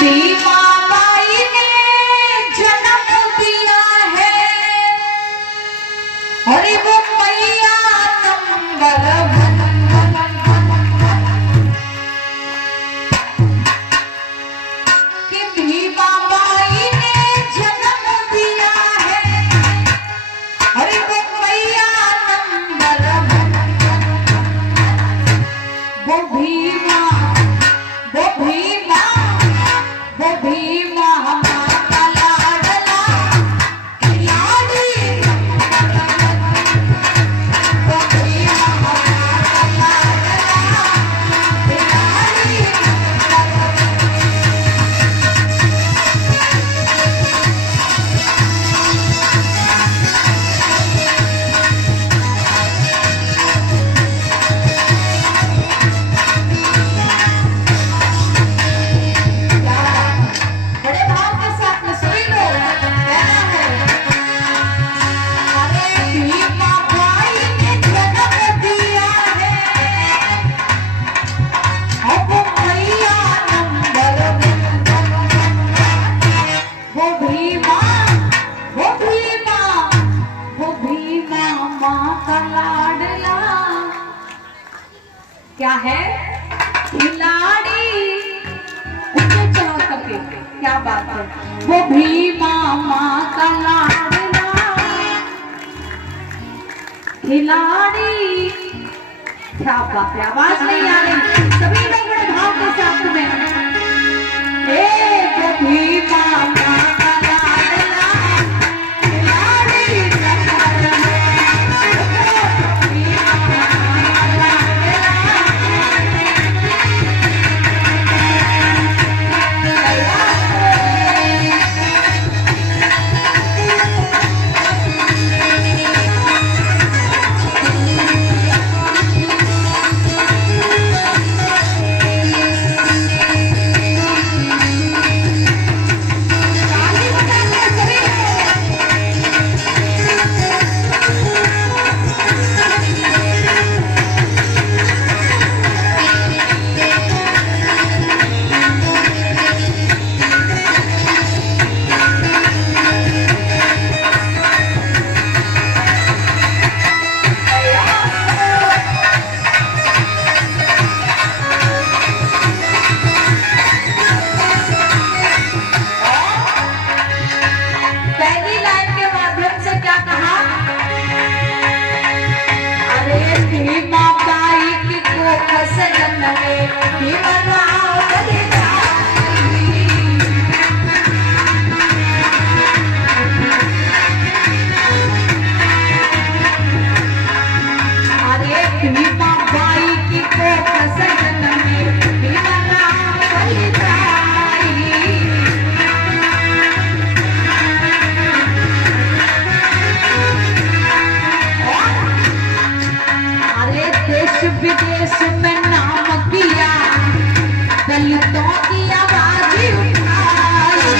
Bhima by ने जन्म दिया है और वो मैया नंबर कि भीमा बाई ने जन्म दिया है और वो मैया नंबर वो भीमा वो भीमा वो भीमा माता लाडला खिलाड़ी वो भीमा माता लाडला खिलाड़ी बड़े भाव के साथ में सभी लोग कहना है अरे भीमा बाई ने जन्म दिया है अब वो मैया नंबर वो भीमा वो भीमा वो भीमा माँ का लाडला क्या है खिलाड़ी ऊंचे चढ़ सके क्या बात है वो भीमा माँ का लाडला खिलाड़ी क्या बात है आवाज नहीं आ रही सभी लोग बड़े भाव के साथ में ए वो भीमा माँ का लाडला खिलाड़ी भीमा माँ का लाडला पहली लाइन के माध्यम से क्या कहा अरे भीमा बाई की कोख से जन्मे भीमा राव बलिदानी अरे भीमा बाई की कोख से जन्मे भीमा राव बलिदानी अरे देश विदेश में नाम किया दलितों की आवाज उठाई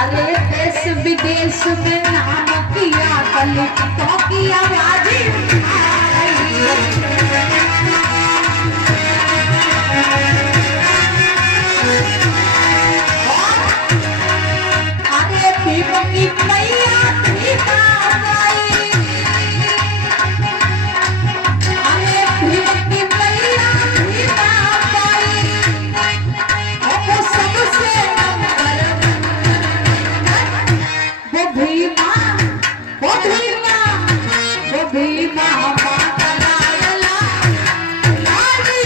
अरे देश विदेश में नाम किया दलितों की आवाज उठाई अरे भीमा की मैया भीमा बाई अरे भीमा की मैया भीमा बाई अब सबसे नंबर वो भीमा वो भीमा वो भीमा माता लाडला लाडी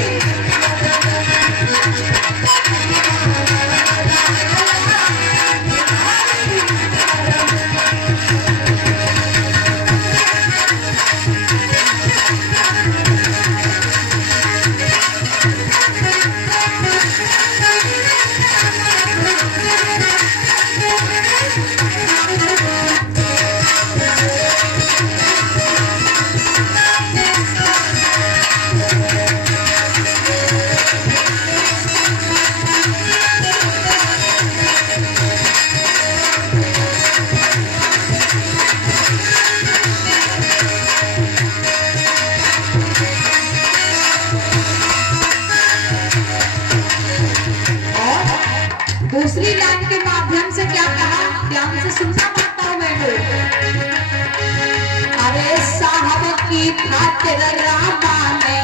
की खातिर रामा ने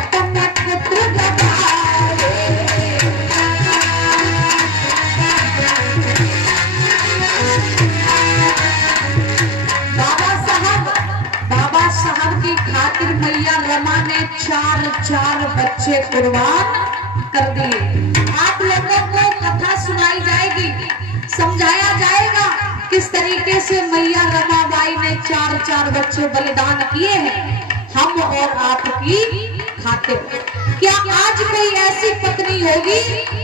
अपने पुत्र गवाए। बाबा साहब की खातिर मैया रमा ने 4 बच्चे कुर्बान कर दिए। आप लोगों को कथा सुनाई जाएगी, समझाया जाएगा किस तरीके से मैया रमाबाई ने 4 बच्चे बलिदान किए हैं हम और आपकी खातिर। क्या आज कोई ऐसी पत्नी होगी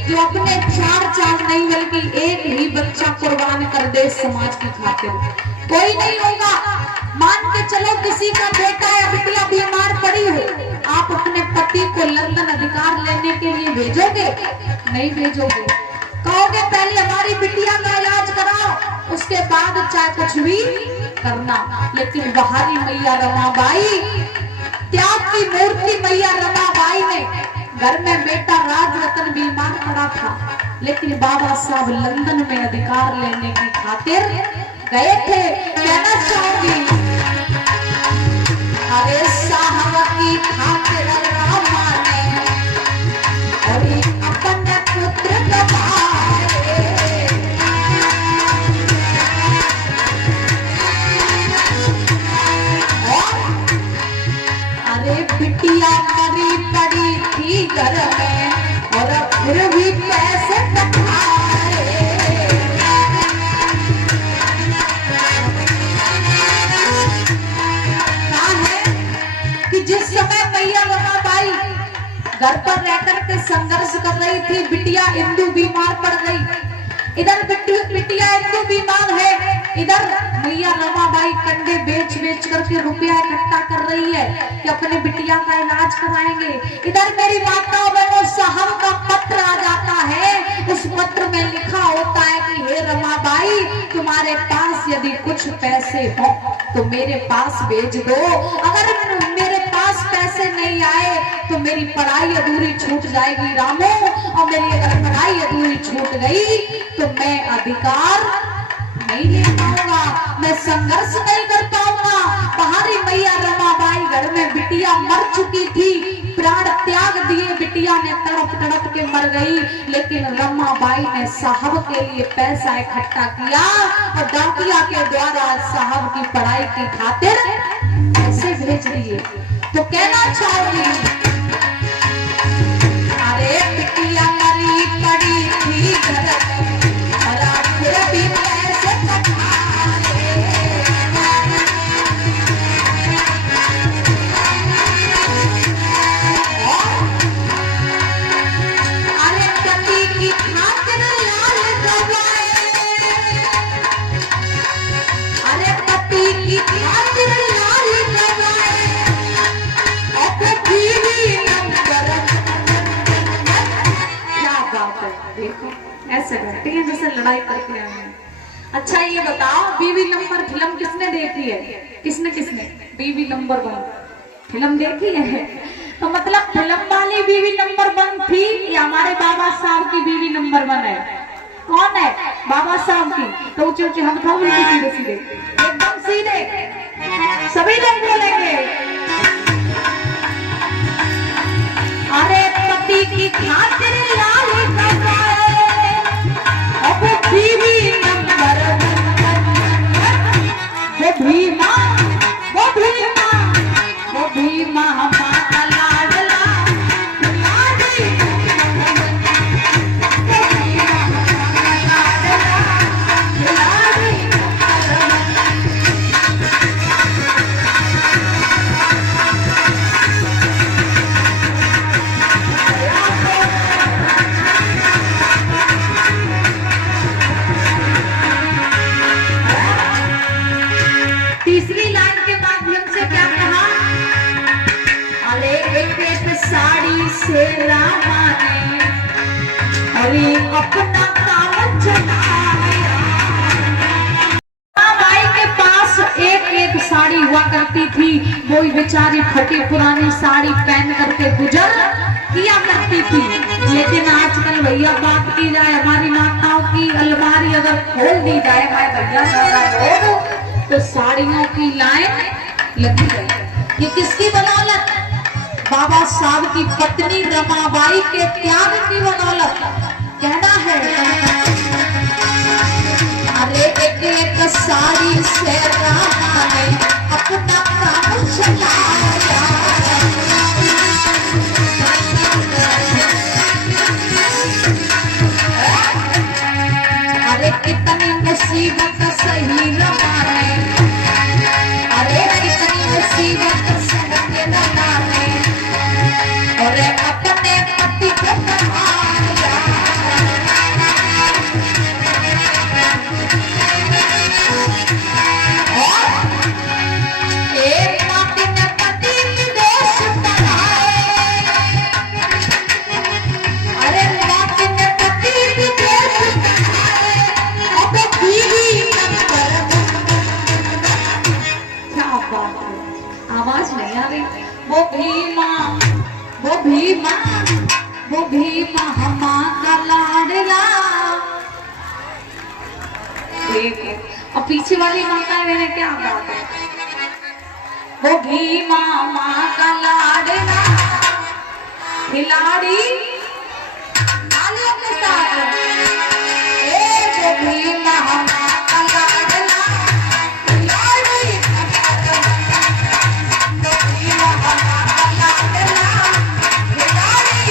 जो अपने 4 नहीं बल्कि एक ही बच्चा कुर्बान कर दे समाज की खातिर? कोई नहीं होगा। मान के चलो किसी का बेटा या बिटिया बीमार पड़ी हो, आप अपने पति को लंदन अधिकार लेने के लिए भेजोगे? नहीं भेजोगे। कहोगे पहले हमारी बिटिया का इलाज कराओ, उसके बाद चाहे कुछ भी करना। लेकिन बहारी मैया रमाबाई, त्याग की मूर्ति मैया रमाबाई ने, घर में बेटा राज रतन बीमार पड़ा था, लेकिन बाबा साहब लंदन में अधिकार लेने की खातिर गए थे। कहना चाहूंगी, अरे साहब की खातिर रामा ने और अपने पुत्र गवाए। अरे बिटिया मरी पड़ी थी घर में और फिर भी पैसे कमाए। कि जिस समय मैया रमाबाई घर पर रहकर के संघर्ष कर रही थी, बिटिया इंदु बीमार पड़ गई। इधर बिटिया इंदु बीमार है, इधर मैया रमाबाई कंडे बेच करके रुपया इकट्ठा कर रही है कि अपने बिटिया का इलाज कराएंगे। इधर मेरी माताओं बहनों, साहब का पत्र आ जाता है। उस पत्र में लिखा होता है कि हे रमाबाई, तुम्हारे पास यदि कुछ पैसे हो तो मेरे पास भेज दो। अगर मेरे पास पैसे नहीं आए तो मेरी पढ़ाई अधूरी छूट जाएगी रामो, और मेरी अगर पढ़ाई अधूरी छूट गई तो मैं अधिकार नहीं ले पाऊंगा, मैं संघर्ष नहीं कर पाऊंगा। बहारी मैया रमाबाई घर में बिटिया मर चुकी थी, प्राण त्याग दिए, बिटिया ने तड़प तड़प के मर गई। लेकिन रमाबाई ने साहब के लिए पैसा इकट्ठा किया और डाकिया के द्वारा साहब की पढ़ाई की खातिर पैसे भेज दिए। तो कहना चाहूंगी, अरे बिटिया मरी पड़ी थी घर और फिर भी पैसे कमाए। अरे पति की खातिर लाल गवाए, अरे पति की खातिर लाल गवाए। देखो ऐसे बैठे हैं जैसे लड़ाई करके आए हैं। अच्छा ये बताओ, बीवी नंबर फिल्म किसने देखी है? किसने बीवी नंबर 1 फिल्म देखी है? तो मतलब फिल्म वाली बीवी नंबर 1 थी या हमारे बाबा साहब की बीवी नंबर 1 है? कौन है? बाबा साहब की। तो ऊंचे हम था सीधे सीधे एकदम सीधे सभी लोग बोलेंगे, अरे पति की खातिर लाल गवाए, अब बीवी नंबर 1 वो भीमा माता लाडला लाडी। तीसरी लाइन के माध्यम से क्या कहा? अरे एक साड़ी से रामा ने अरे अपना काम चलाया। रमाबाई के पास एक साड़ी हुआ करती थी, वो बेचारी फटी पुरानी साड़ी पहन करके गुजर किया करती थी। लेकिन आजकल भैया बात की जाए, हमारी माताओं की अलमारी अगर खोल दी जाए भाई भैया तो साड़ियों की लाइन लगी है। ये किसकी बदौलत? बाबा साहब की पत्नी रमाबाई के त्याग की बदौलत। कहना है अरे एक एक सारी से रामा ने अपना काम चलाया। अरे कितनी मुसीबत सही रमा ने, अरे कितनी मुसीबत सही रमा ने, अरे अपने पति को कमाया। एक माटी ने पति विदेश बनाए, अरे माटी ने पति विदेश बनाए, अब बीवी नंबर। क्या बात है, आवाज नहीं आ रही। वो भीमा, वो भीमा, वो भीमा हमा का लाडला। देखो और पीछे वाली माता मैंने क्या बात है। वो भीमा माँ का लाडला खिलाड़ी तालियों के साथ। ए वो भीमा माँ का लाडला खिलाड़ी, वो भीमा माँ का लाडला खिलाड़ी।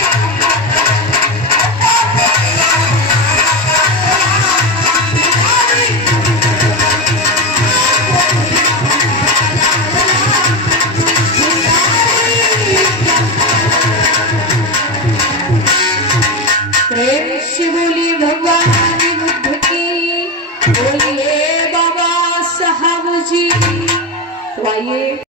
प्रेम से बोली भगवान बुद्ध की, बोलिए बाबा साहब जी। तो आइए